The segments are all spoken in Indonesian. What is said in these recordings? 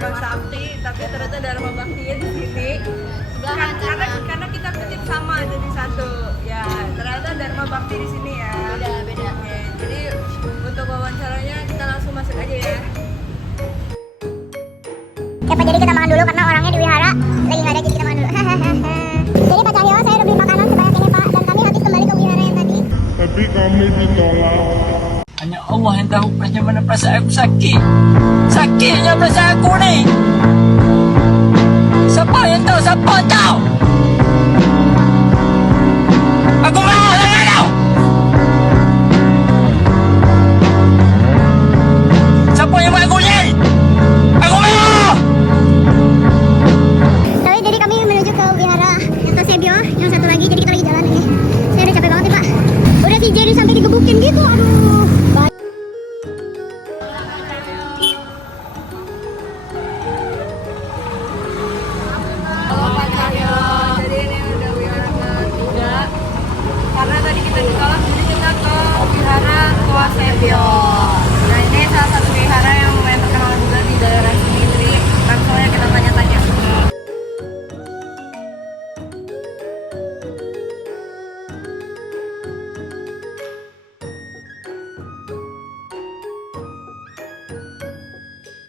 Dharma Sakti, tapi ternyata Dharma Bakti di sini. Karena kita kutip sama jadi satu. Ya, ternyata Dharma Bakti di sini ya. Beda. Oke, jadi untuk wawancaranya kita langsung masuk aja ya. Ya Pak, jadi kita makan dulu karena orangnya di wihara lagi nggak ada, jadi kita makan dulu. Jadi Pak Cahyo, saya udah beli makanan sebanyak ini Pak, dan kami habis kembali ke wihara yang tadi. Tapi kami ditolak. Hanya Allah yang tahu bagaimana perasaan aku sakit. Sakitnya perasaan aku ni. Siapa yang tahu? Siapa tahu? Aku mahu dengan kau. Siapa yang buat aku ni? Aku mahu. Tapi jadi kami menuju ke wihara yang Tasebio, yang satu lagi, jadi kita lagi jalan ini. Saya udah capek banget nih Pak. Udah si Jerry sampai digebukin gitu, aduh. Halo Pak Cahyo, jadi ini udah wihara ketiga. Karena tadi kita ditolak, jadi kita ke wihara Tua Sebio. Nah ini salah satu wihara yang lumayan terkenal juga di daerah sini. Jadi langsung aja kita tanya-tanya.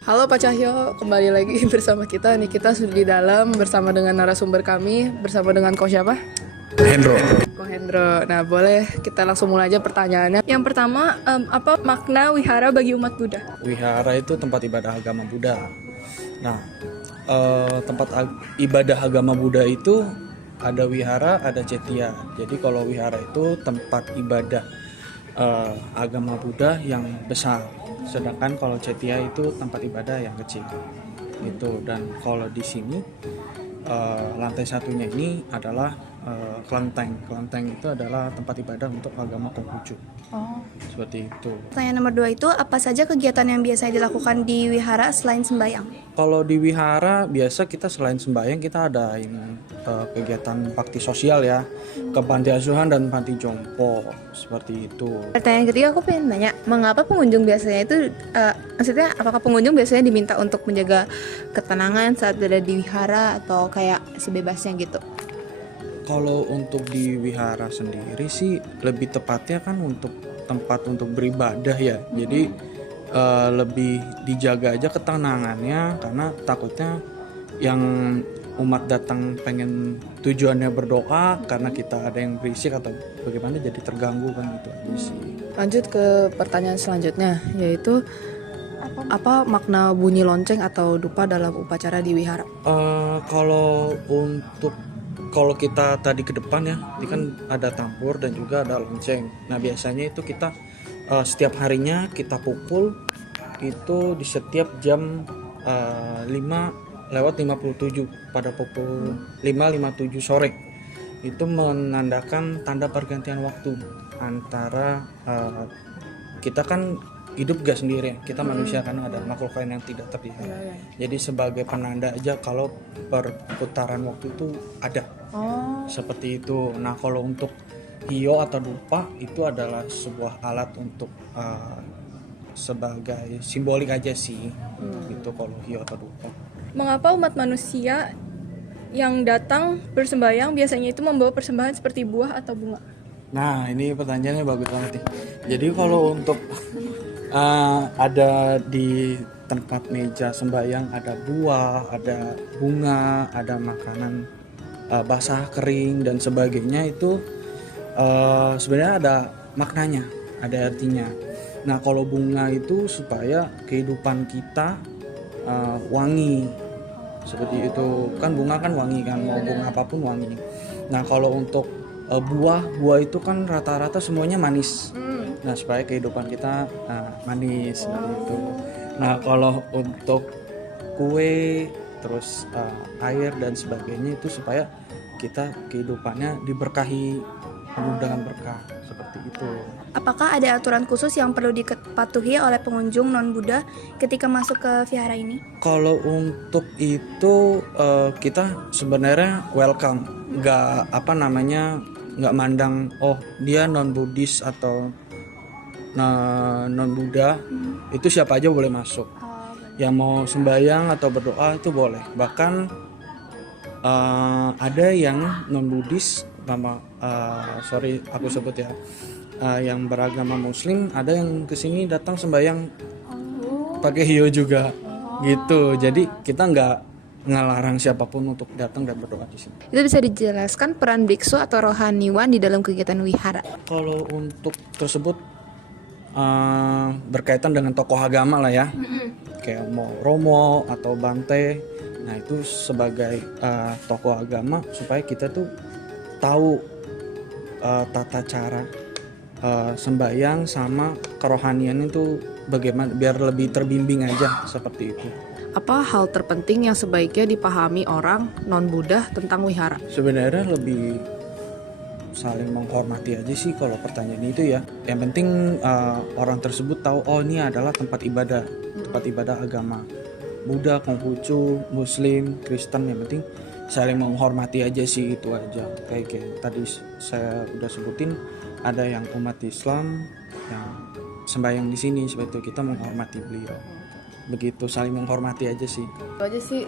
Halo Pak Cahyo, kembali lagi bersama kita. Nih kita sudah di dalam bersama dengan narasumber kami, bersama dengan Ko siapa? Hendro. Ko Hendro. Nah boleh kita langsung mulai aja pertanyaannya. Yang pertama, apa makna wihara bagi umat Buddha? Wihara itu tempat ibadah agama Buddha. Nah, ibadah agama Buddha itu ada wihara, ada cetya. Jadi kalau wihara itu tempat ibadah agama Buddha yang besar. Sedangkan kalau cetya itu tempat ibadah yang kecil. Gitu. Dan kalau di sini lantai satunya ini adalah kelenteng. Kelenteng itu adalah tempat ibadah untuk agama Konghucu. Oh. Seperti itu. Pertanyaan nomor 2 itu, apa saja kegiatan yang biasanya dilakukan di wihara selain sembahyang? Kalau di wihara biasa kita selain sembahyang kita adain kegiatan bakti sosial ya, ke panti asuhan dan panti jompo seperti itu. Pertanyaan ketiga aku pengen nanya, mengapa pengunjung biasanya itu, maksudnya apakah pengunjung biasanya diminta untuk menjaga ketenangan saat berada di wihara atau kayak sebebasnya gitu? Kalau untuk di wihara sendiri sih lebih tepatnya kan untuk tempat untuk beribadah ya. Jadi lebih dijaga aja ketenangannya karena takutnya yang umat datang pengen tujuannya berdoa karena kita ada yang berisik atau bagaimana jadi terganggu kan itu aja sih. Lanjut ke pertanyaan selanjutnya, yaitu apa makna bunyi lonceng atau dupa dalam upacara di wihara? Kalau kita tadi ke depan ya, ini kan ada tambur dan juga ada lonceng. Nah biasanya itu kita setiap harinya kita pukul itu di setiap jam 5:57 pada pukul 5:57 sore. Itu menandakan tanda pergantian waktu antara kita kan hidup gak sendiri ya, kita manusia kan ada makhluk lain yang tidak terlihat. Jadi sebagai penanda aja kalau perputaran waktu itu ada. Seperti itu. Nah kalau untuk hio atau dupa itu adalah sebuah alat untuk sebagai simbolik aja sih. Gitu kalau hio atau dupa. Mengapa umat manusia yang datang bersembahyang biasanya itu membawa persembahan seperti buah atau bunga? Nah ini pertanyaannya bagus banget nih. Jadi kalau untuk ada di tempat meja sembahyang ada buah, ada bunga, ada makanan basah, kering dan sebagainya itu sebenarnya ada maknanya, ada artinya. Nah kalau bunga itu supaya kehidupan kita wangi, seperti itu kan bunga kan wangi kan, mau bunga apapun wangi. Nah kalau untuk buah itu kan rata-rata semuanya manis. Nah supaya kehidupan kita manis gitu. Nah kalau untuk kue terus air dan sebagainya itu supaya kita kehidupannya diberkahi penuh dengan berkah seperti itu. Apakah ada aturan khusus yang perlu dipatuhi oleh pengunjung non-Buddha ketika masuk ke vihara ini? Kalau untuk itu kita sebenarnya welcome, nggak mandang oh dia non Buddhis atau non Buddha, itu siapa aja boleh masuk. yang mau sembahyang atau berdoa itu boleh. Bahkan ada yang non Buddhis, sorry aku sebut ya, yang beragama Muslim, ada yang kesini datang sembahyang pakai hio juga, gitu. Jadi kita nggak ngelarang siapapun untuk datang dan berdoa di sini. Itu bisa dijelaskan peran biksu atau rohaniwan di dalam kegiatan wihara? Kalau untuk tersebut berkaitan dengan tokoh agama lah ya, kayak mau Romo atau Bante. Nah itu sebagai tokoh agama supaya kita tuh tahu tata cara sembahyang sama kerohanian itu bagaimana, biar lebih terbimbing aja seperti itu. Apa hal terpenting yang sebaiknya dipahami orang non-Buddha tentang wihara? Sebenarnya lebih saling menghormati aja sih kalau pertanyaan itu ya. Yang penting orang tersebut tahu, oh ini adalah tempat ibadah agama Buddha, Konghucu, Muslim, Kristen. Yang penting saling menghormati aja sih, itu aja. Kayak tadi saya udah sebutin, ada yang umat Islam yang sembahyang di sini, seperti itu kita menghormati beliau. Begitu, saling menghormati aja sih. Itu aja sih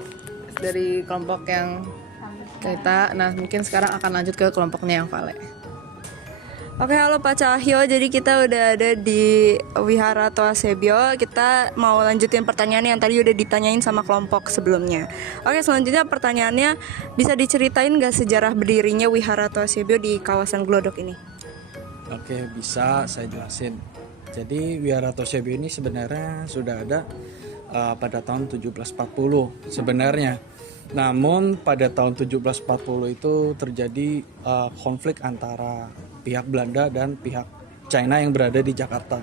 dari kelompok yang kita. Nah mungkin sekarang akan lanjut ke kelompoknya yang Vale. Oke, halo Pak Cahyo. Jadi kita udah ada di Wihara Toa Sebio. Kita mau lanjutin pertanyaan yang tadi udah ditanyain sama kelompok sebelumnya. Oke, selanjutnya pertanyaannya, bisa diceritain gak sejarah berdirinya Wihara Toa Sebio di kawasan Glodok ini? Oke, bisa saya jelasin. Jadi Wihara Toa Sebio ini sebenarnya sudah ada pada tahun 1740 sebenarnya. Namun pada tahun 1740 itu terjadi konflik antara pihak Belanda dan pihak China yang berada di Jakarta.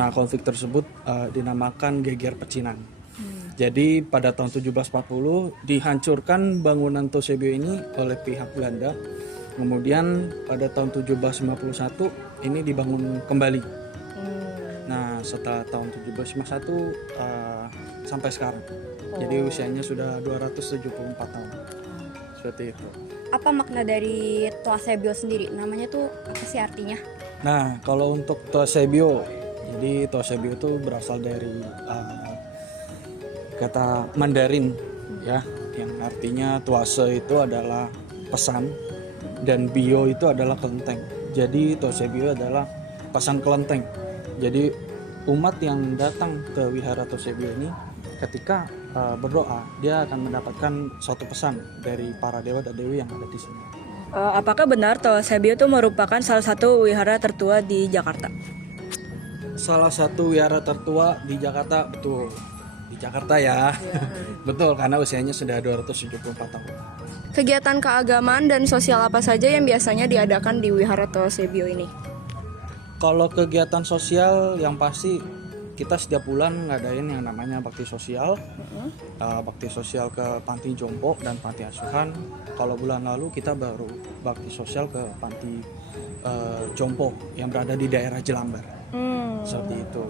Nah konflik tersebut dinamakan Geger Pecinan. Jadi pada tahun 1740 dihancurkan bangunan Toa Sebio ini oleh pihak Belanda. Kemudian pada tahun 1751 ini dibangun kembali. Nah setelah tahun 1751 sampai sekarang. Jadi usianya sudah 274 tahun. Seperti itu. Apa makna dari Toa Sebio sendiri? Namanya tuh apa sih artinya? Nah, kalau untuk Toa Sebio, jadi Toa Sebio itu berasal dari kata Mandarin ya, yang artinya Tuase itu adalah pesan dan bio itu adalah kelenteng. Jadi Toa Sebio adalah pesan kelenteng. Jadi umat yang datang ke Wihara Toa Sebio ini ketika berdoa, dia akan mendapatkan suatu pesan dari para dewa dan dewi yang ada di sini. Apakah benar Toa Sebio itu merupakan salah satu wihara tertua di Jakarta? Salah satu wihara tertua di Jakarta, betul. Di Jakarta ya. Betul, karena usianya sudah 274 tahun. Kegiatan keagamaan dan sosial apa saja yang biasanya diadakan di Wihara Toa Sebio ini? Kalau kegiatan sosial yang pasti kita setiap bulan ngadain yang namanya bakti sosial. Bakti sosial ke panti jompo dan panti asuhan. Kalau bulan lalu kita baru bakti sosial ke panti jompo yang berada di daerah Jelambar. Seperti itu.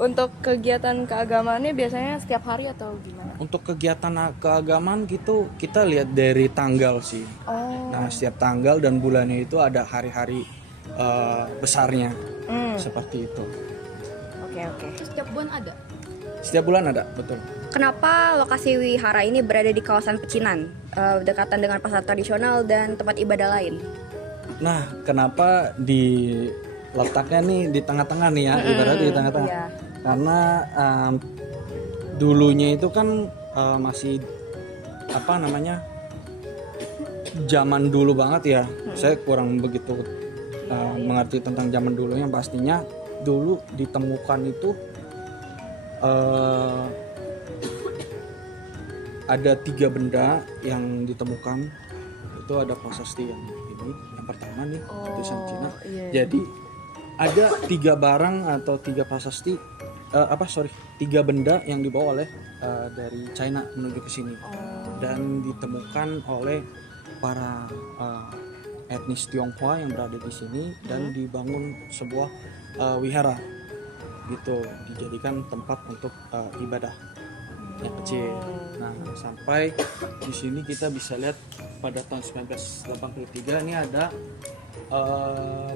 Untuk kegiatan keagamaannya biasanya setiap hari atau gimana? Untuk kegiatan keagamaan gitu kita lihat dari tanggal sih. Nah setiap tanggal dan bulannya itu ada hari-hari besarnya. Seperti itu. Oke. Setiap bulan ada? Setiap bulan ada, betul. Kenapa lokasi wihara ini berada di kawasan Pecinan, berdekatan dengan pasar tradisional dan tempat ibadah lain? Nah, kenapa letaknya nih di tengah-tengah nih ya, ibaratnya di tengah-tengah. Iya. Karena dulunya itu kan masih zaman dulu banget ya. Saya kurang begitu mengerti tentang zaman dulu, yang pastinya dulu ditemukan itu ada 3 benda yang ditemukan. Itu ada prasasti yang ini, yang pertama nih, tulisan Cina. Iya. Jadi ada 3 barang atau 3 prasasti, 3 benda yang dibawa oleh dari China menuju ke sini dan ditemukan oleh para etnis Tionghoa yang berada di sini dan dibangun sebuah wihara gitu, dijadikan tempat untuk ibadah yang kecil. Nah, sampai di sini kita bisa lihat pada tahun 1983 ini ada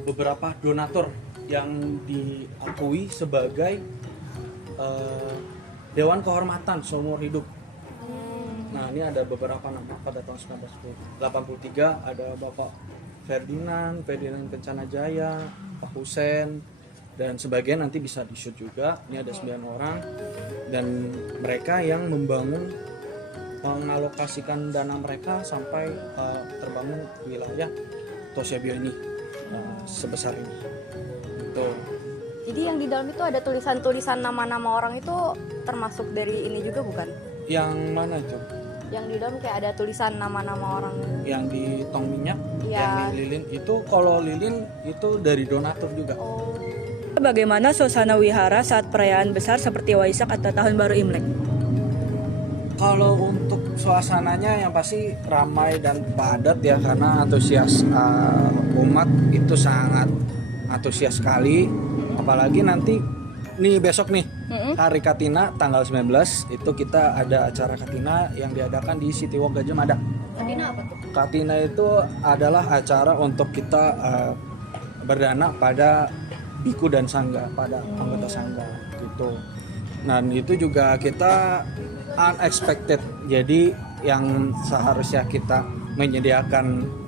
beberapa donatur yang diakui sebagai Dewan Kehormatan seumur hidup. Nah, ini ada beberapa nama pada tahun 1983, ada Bapak Ferdinand Kencana Jaya, Pak Husein, dan sebagian nanti bisa di-shoot juga. Ini ada 9 orang, dan mereka yang membangun, mengalokasikan dana mereka sampai terbangun wilayah Tosebio ini sebesar ini. Gitu. Jadi yang di dalam itu ada tulisan-tulisan nama-nama orang itu termasuk dari ini juga bukan? Yang mana itu? Yang di dalam kayak ada tulisan nama-nama orang. Yang di tong minyak, Iya. yang di lilin itu, kalau lilin itu dari donatur juga. Bagaimana suasana wihara saat perayaan besar seperti Waisak atau Tahun Baru Imlek? Kalau untuk suasananya yang pasti ramai dan padat ya, karena antusias umat itu sangat antusias sekali. Apalagi nanti nih besok nih hari Katina tanggal 19 itu kita ada acara Katina yang diadakan di City Walk Gajah Mada. Katina apa tuh? Katina itu adalah acara untuk kita berdana pada biku dan sangga, pada anggota sangga gitu. Dan itu juga kita unexpected, jadi yang seharusnya kita menyediakan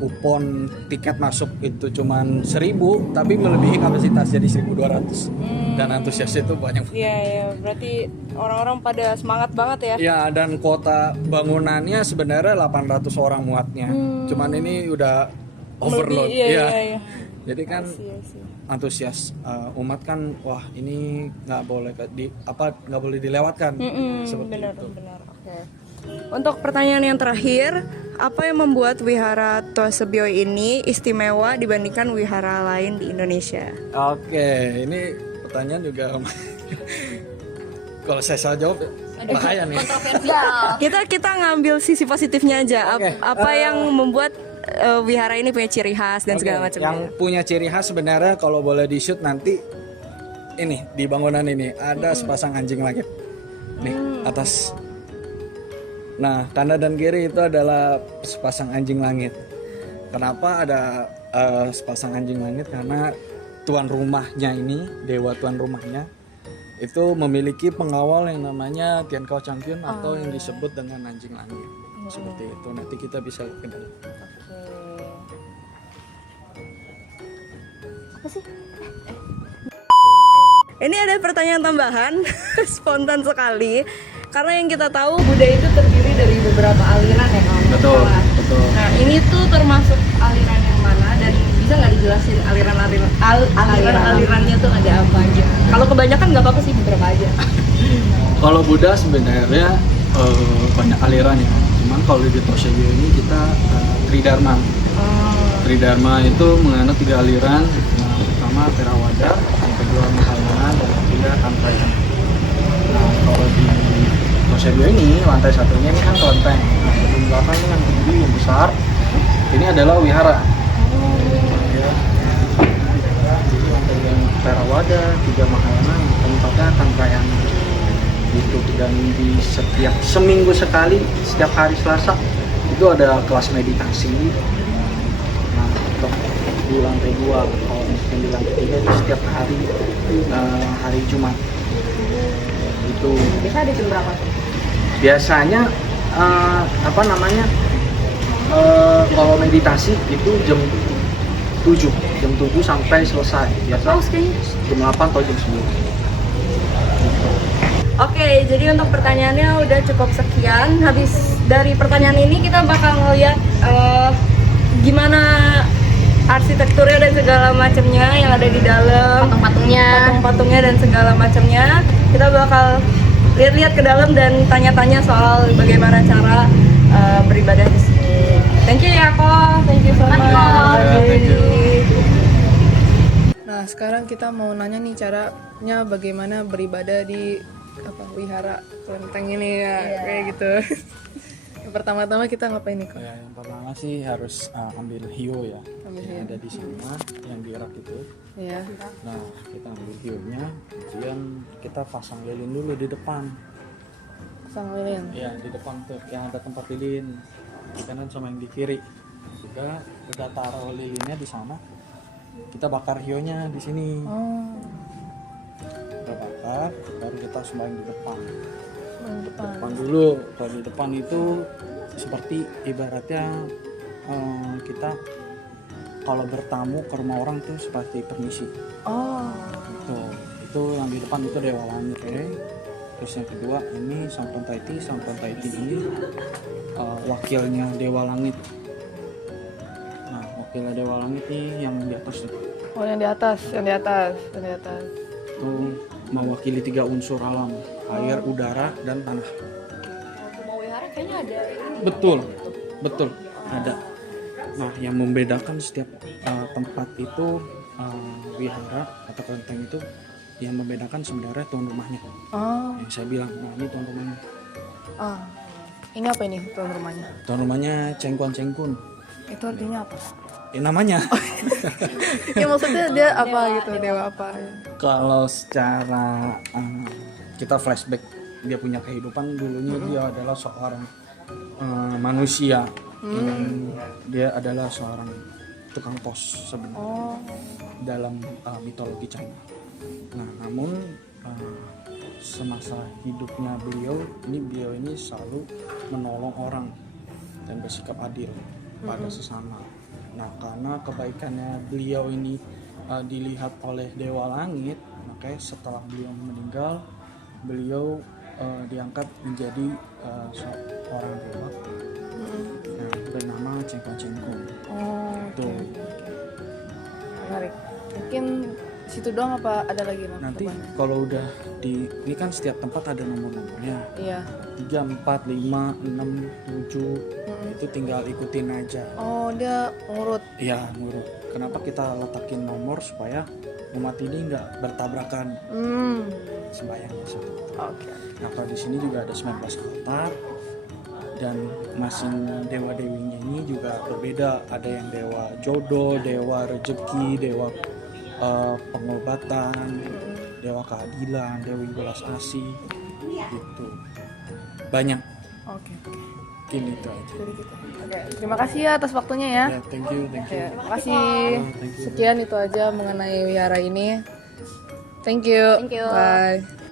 kupon tiket masuk itu cuman 1.000 tapi melebihi kapasitas jadi 1.200 dan antusias itu banyak. Iya, berarti orang-orang pada semangat banget ya. Ya, dan kuota bangunannya sebenarnya 800 orang muatnya, cuman ini udah overload. Iya. Jadi kan antusias umat kan, wah ini nggak boleh dilewatkan. Seperti itu. Benar. Oke. Untuk pertanyaan yang terakhir, apa yang membuat wihara Tosebio ini istimewa dibandingkan wihara lain di Indonesia? Oke, ini pertanyaan juga kalau saya salah jawab bahaya nih. Kita ngambil sisi positifnya aja. Oke, Apa yang membuat wihara ini punya ciri khas dan segala macamnya? Yang punya ciri khas sebenarnya kalau boleh di shoot nanti ini di bangunan ini ada sepasang anjing langit nih atas. Nah, kanan dan kiri itu adalah sepasang anjing langit. Kenapa ada sepasang anjing langit? Karena tuan rumahnya ini, dewa tuan rumahnya itu memiliki pengawal yang namanya Tian Kau Changkyun atau yang disebut dengan anjing langit. Seperti itu. Nanti kita bisa ke dalam. Ini ada pertanyaan tambahan, spontan sekali. Karena yang kita tahu Buddha itu terdiri dari beberapa aliran ya kalau nggak Betul, salah. betul. Nah ini tuh termasuk aliran yang mana dan bisa nggak dijelasin aliran-alirannya tuh ada apa aja? Kalau kebanyakan nggak apa-apa sih, beberapa aja. Kalau Buddha sebenarnya banyak aliran ya. Cuman kalau di Tosebio ini kita Tridharma. Tridharma itu menganut 3 aliran. Yang pertama Theravada, yang kedua Mahayana, dan yang ketiga Tantrayana. Nah, kalau di Tosebio ini lantai satunya ini kan kelenteng. Nah, sebelum belakang ini yang tinggi, yang besar. Ini adalah wihara. Ya. Jadi lantai yang Theravada, 3 Mahayana, yang keempatnya Tantrayana. Gitu. Dan di setiap seminggu sekali, setiap hari Selasa itu ada kelas meditasi. Nah, untuk di lantai 2, kalau misalnya di lantai 3 itu setiap hari hari Jumat. Itu Bisa di jam berapa? biasanya kalau meditasi itu jam 7 sampai selesai. Biasa jam 8 atau jam 9. Oke, jadi untuk pertanyaannya udah cukup sekian. Habis dari pertanyaan ini kita bakal ngeliat gimana arsitekturnya dan segala macamnya yang ada di dalam, patung-patungnya dan segala macamnya. Kita bakal lihat-lihat ke dalam dan tanya-tanya soal bagaimana cara beribadah di sini. Thank you ya, Ko. Thank you so much. Nah, sekarang kita mau nanya nih caranya bagaimana beribadah di wihara kelenteng ini ya, kayak gitu. Yang pertama-tama kita ngapain nih kok? Ya, yang pertama sih harus ambil hiyo ya, yang ada di sana, yang di rak itu. Iya. Nah, kita ambil hiyonya, kemudian kita pasang lilin dulu di depan. Pasang lilin. Ya, di depan tuh yang ada tempat lilin, di kanan sama yang di kiri. Juga udah taruh lilinnya di sana, kita bakar hiyonya di sini. Oh. Kita bakar. belakang, baru kita sembahyang di depan. Depan. Depan dulu. Kalau di depan itu seperti ibaratnya kita kalau bertamu ke rumah orang tuh seperti permisi. Oh. Itu yang di depan itu Dewa Langit ya. Terus yang kedua ini Sang Pantaiti. Sang Pantaiti ini wakilnya Dewa Langit. Nah, wakilnya Dewa Langit nih yang di atas tuh. Oh, yang di atas, yang di atas, yang di atas. Itu mewakili 3 unsur alam, air, udara, dan tanah. Mau wihara kayaknya ada ini. Betul, ada. Nah, yang membedakan setiap tempat itu wihara atau kelenteng itu, yang membedakan sebenarnya tuan rumahnya. Oh. Yang saya bilang, nah ini tuan rumahnya. Ah. Ini apa ini tuan rumahnya? Tuan rumahnya Cengkuan. Itu artinya apa? Namanya. Ya maksudnya dia apa gitu, dewa apa? Kalau secara kita flashback dia punya kehidupan dulunya, dia adalah seorang manusia yang dia adalah seorang tukang pos sebenarnya dalam mitologi China. Nah, namun semasa hidupnya beliau ini selalu menolong orang dan bersikap adil pada sesama. Nah, karena kebaikannya beliau ini dilihat oleh Dewa Langit, makanya setelah beliau meninggal, beliau diangkat menjadi seorang dewa. Nah, bernama Cengkuan. Oh. Tuh. Menarik. Mungkin situ doang apa ada lagi Mas? Nanti Temannya? kalau udah ini kan setiap tempat ada nomor-nomornya. Iya. 3, 4, 5, 6, 7. Itu tinggal ikutin aja. Oh, dia ngurut. Iya, ngurut. Kenapa kita letakin nomor supaya umat ini nggak bertabrakan sembahyangnya seperti itu. Oke. Nah, kalau di sini juga ada 19 altar dan masing dewa dewinya ini juga berbeda. Ada yang dewa jodoh, dewa rezeki, dewa pengobatan, dewa keadilan, dewi belas asih, gitu. Banyak. Oke. Ini itu aja. Oke, terima kasih ya atas waktunya ya. Ya, thank you. Ya, terima kasih. Thank you. Sekian itu aja mengenai wihara ini. Thank you. Thank you. Bye.